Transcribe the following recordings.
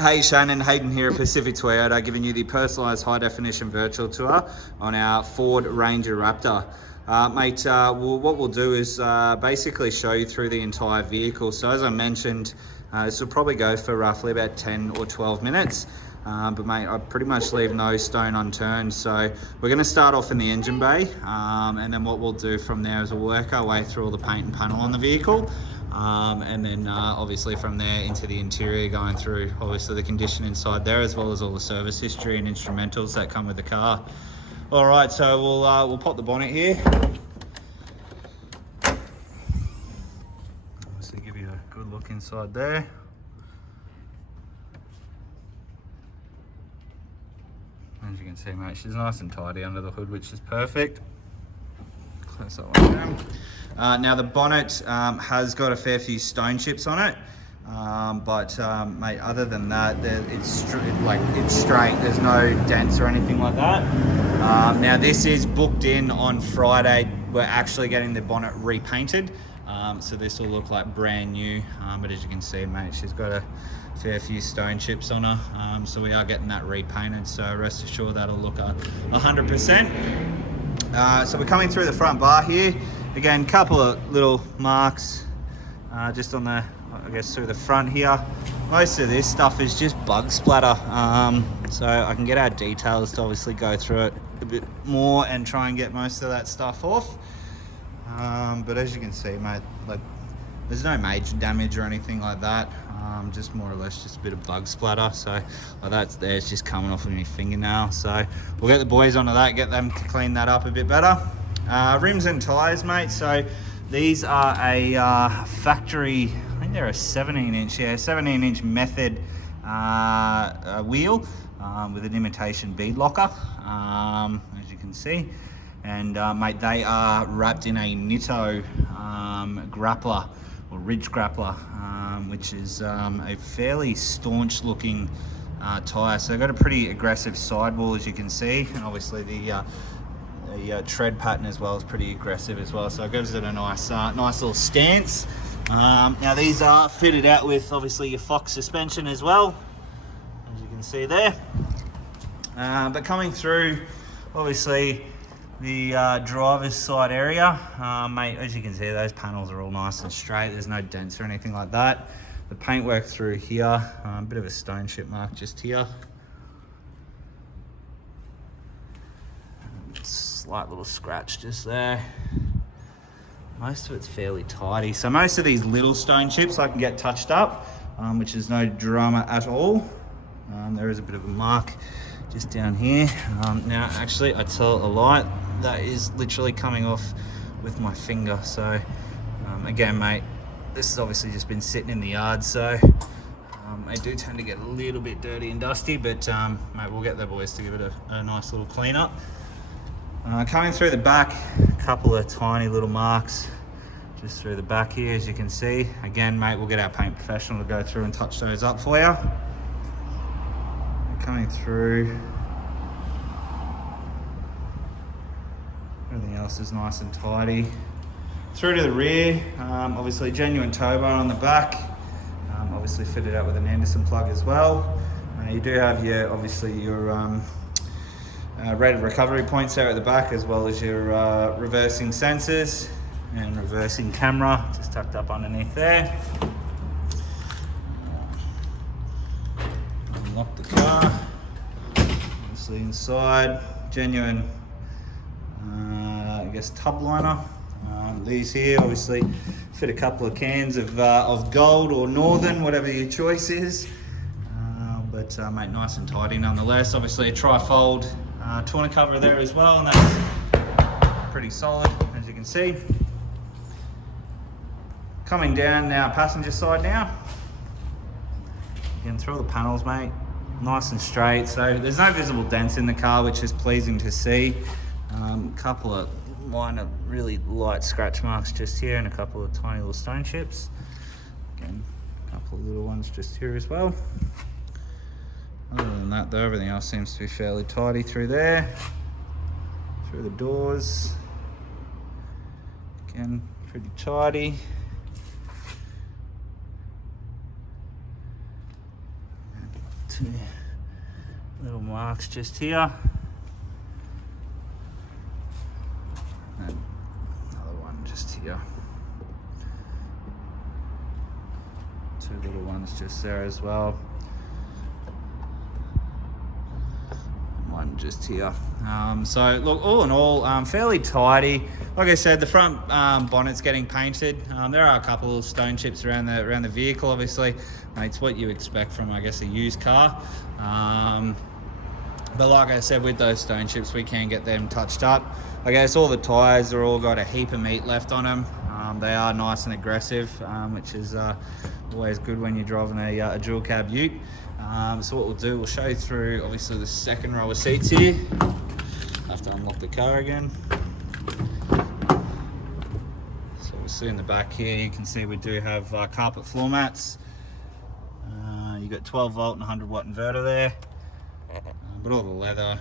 Hey Shannon, Hayden here at Pacific Toyota, giving you the personalised high-definition virtual tour on our Ford Ranger Raptor. Mate, what we'll do is basically show you through the entire vehicle. So as I mentioned, this will probably go for roughly about 10 or 12 minutes. But mate, I pretty much leave no stone unturned. So we're going to start off in the engine bay, and then what we'll do from there is we'll work our way through all the paint and panel on the vehicle. And then obviously from there into the interior, going through obviously the condition inside there, as well as all the service history and instrumentals that come with the car. All right, so we'll pop the bonnet here. Obviously give you a good look inside there. As you can see, mate, she's nice and tidy under the hood, which is perfect. Close that one down. Now the bonnet has got a fair few stone chips on it, but mate, other than that, it's straight. There's no dents or anything like that. Now this is booked in on Friday. We're actually getting the bonnet repainted, so this will look like brand new. But as you can see, mate, she's got a fair few stone chips on her, so we are getting that repainted. So rest assured that'll look 100%. So we're coming through the front bar here. Again, couple of little marks just on the, I guess, through the front here. Most of this stuff is just bug splatter. So I can get our details to obviously go through it a bit more and try and get most of that stuff off. But as you can see, mate, like there's no major damage or anything like that. Just more or less just a bit of bug splatter. So that's there, it's just coming off of my fingernail. So we'll get the boys onto that, get them to clean that up a bit better. Rims and tyres, mate. So these are a factory, I think they're a 17-inch method wheel with an imitation bead locker, as you can see. And mate, they are wrapped in a Nitto grappler or ridge grappler, which is a fairly staunch looking tyre. So they've got a pretty aggressive sidewall, as you can see, and obviously the tread pattern as well is pretty aggressive as well. So it gives it a nice little stance. Now these are fitted out with obviously your Fox suspension as well, as you can see there. But coming through, obviously, the driver's side area, mate, as you can see, those panels are all nice and straight. There's no dents or anything like that. The paintwork through here, a bit of a stone chip mark just here. Slight little scratch just there. Most of it's fairly tidy. So most of these little stone chips I can get touched up, which is no drama at all. There is a bit of a mark just down here. Now actually, I tell a lie, that is literally coming off with my finger. So again, mate, this has obviously just been sitting in the yard, so they do tend to get a little bit dirty and dusty, but mate, we'll get the boys to give it a nice little clean up. Coming through the back, a couple of tiny little marks just through the back here, as you can see. Again, mate, we'll get our paint professional to go through and touch those up for you. Coming through, everything else is nice and tidy. Through to the rear, obviously genuine tow bar on the back, obviously fitted out with an Anderson plug as well. You do have your rated recovery points there at the back, as well as your reversing sensors and reversing camera just tucked up underneath there. Unlock the car. Obviously inside, genuine, I guess, tub liner. These here obviously fit a couple of cans of Gold or Northern, whatever your choice is. But mate, nice and tidy nonetheless. Obviously a tri-fold tonneau cover there as well, and that's pretty solid, as you can see. Coming down now, passenger side now. Again, through all the panels, mate, nice and straight. So there's no visible dents in the car, which is pleasing to see. Couple of minor, really light scratch marks just here, and a couple of tiny little stone chips. Again, a couple of little ones just here as well. Other than that though, everything else seems to be fairly tidy through there. Through the doors. Again, pretty tidy. 2 little marks just here. And another one just here. 2 little ones just there as well. And one just here. So look, all in all, fairly tidy. Like I said, the front bonnet's getting painted. There are a couple of stone chips around the vehicle. Obviously, it's what you expect from, I guess, a used car. But like I said, with those stone chips, we can get them touched up. I guess all the tyres are all got a heap of meat left on them. They are nice and aggressive, which is always good when you're driving a dual cab ute. So what we'll do, we'll show you through obviously the second row of seats here. Have to unlock the car again. So we'll see in the back here, you can see we do have carpet floor mats. You've got 12 volt and 100 watt inverter there. But all the leather,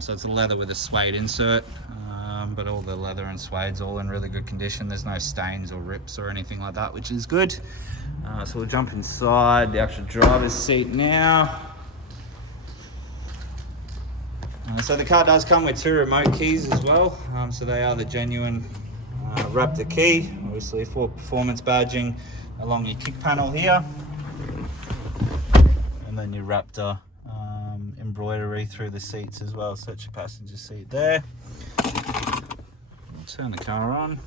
so it's a leather with a suede insert, but all the leather and suede's all in really good condition. There's no stains or rips or anything like that, which is good. So we'll jump inside the actual driver's seat now. So the car does come with 2 remote keys as well, so they are the genuine Raptor key, obviously for performance badging along your kick panel here, and then your Raptor embroidery through the seats as well. So that's your passenger seat there. We'll turn the car on.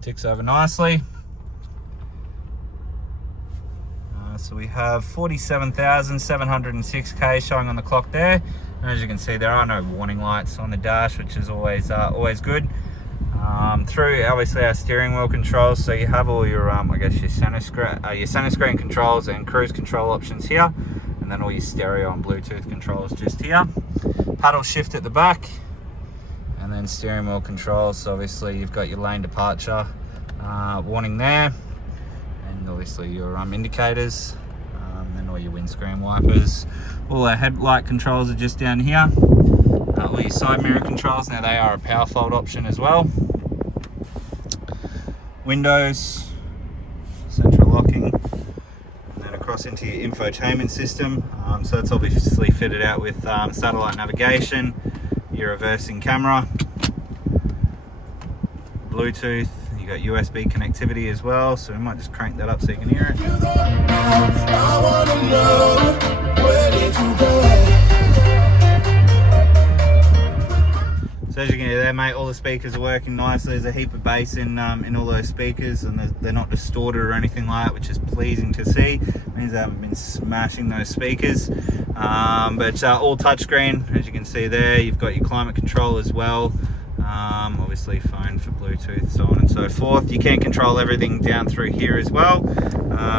Ticks over nicely. So we have 47,706k showing on the clock there. And as you can see, there are no warning lights on the dash, which is always good. Through obviously our steering wheel controls, so you have all your I guess your center screen controls and cruise control options here, and then all your stereo and Bluetooth controls just here. Paddle shift at the back, and then steering wheel controls. So obviously you've got your lane departure warning there, and obviously your indicators, and all your windscreen wipers. All our headlight controls are just down here. All your side mirror controls, now they are a power fold option as well. Windows, central locking, and then across into your infotainment system. So it's obviously fitted out with satellite navigation, your reversing camera, Bluetooth, you got USB connectivity as well, so we might just crank that up so you can hear it. I wanna know, where did you go? So as you can hear there, mate, all the speakers are working nicely. There's a heap of bass in all those speakers, and they're not distorted or anything like that, which is pleasing to see. It means I haven't been smashing those speakers. But all touchscreen, as you can see there. You've got your climate control as well. Obviously phone for Bluetooth, so on and so forth. You can control everything down through here as well.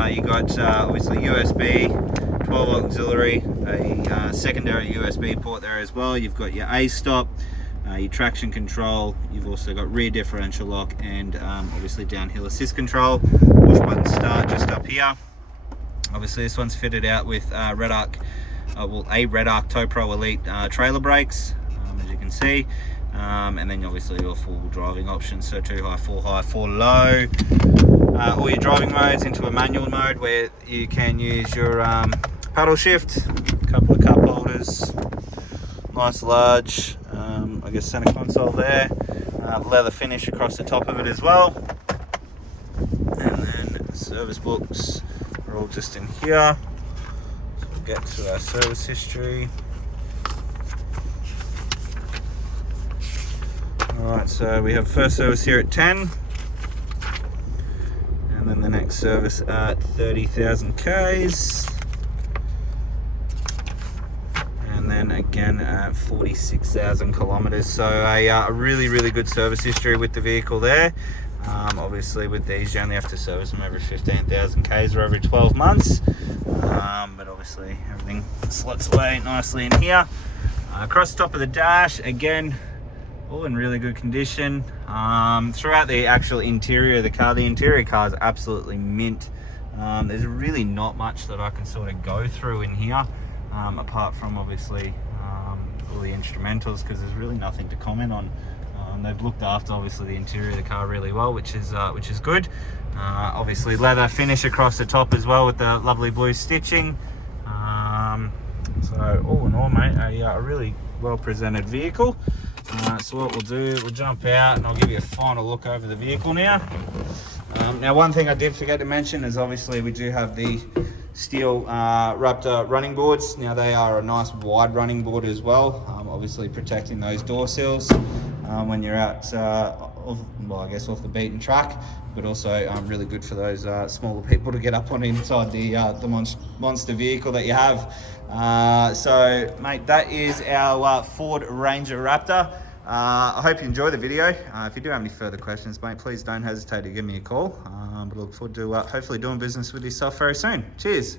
You got obviously USB, 12 volt auxiliary, a secondary USB port there as well. You've got your A stop, your traction control. You've also got rear differential lock, and obviously downhill assist control. Push button start just up here. Obviously this one's fitted out with a Red Arc Tow Pro Elite trailer brakes, as you can see. And then obviously your full driving options, so 2 high, 4 high, 4 low. All your driving modes into a manual mode where you can use your paddle shift, a couple of cup holders, nice large I guess center console there, leather finish across the top of it as well, and then service books are all just in here. So we'll get to our service history. Alright, so we have first service here at 10, and then the next service at 30,000 Ks, and then again at 46,000 kilometers. So a really good service history with the vehicle there. Obviously with these you only have to service them every 15,000 Ks or every 12 months, but obviously everything slots away nicely in here. Across the top of the dash, again, all in really good condition. Throughout the actual interior of the car, the interior car is absolutely mint. There's really not much that I can sort of go through in here, apart from obviously all the instrumentals, because there's really nothing to comment on. They've looked after obviously the interior of the car really well, which is good. Obviously leather finish across the top as well with the lovely blue stitching. So all in all, mate, a really well presented vehicle. So what we'll do, we'll jump out and I'll give you a final look over the vehicle now. Now one thing I did forget to mention is obviously we do have the steel Raptor running boards. Now they are a nice wide running board as well, obviously protecting those door sills when you're out, I guess off the beaten track, but also really good for those smaller people to get up on inside the monster vehicle that you have. So mate, that is our Ford Ranger Raptor. I hope you enjoy the video. If you do have any further questions, mate, please don't hesitate to give me a call. But I look forward to hopefully doing business with yourself very soon. Cheers.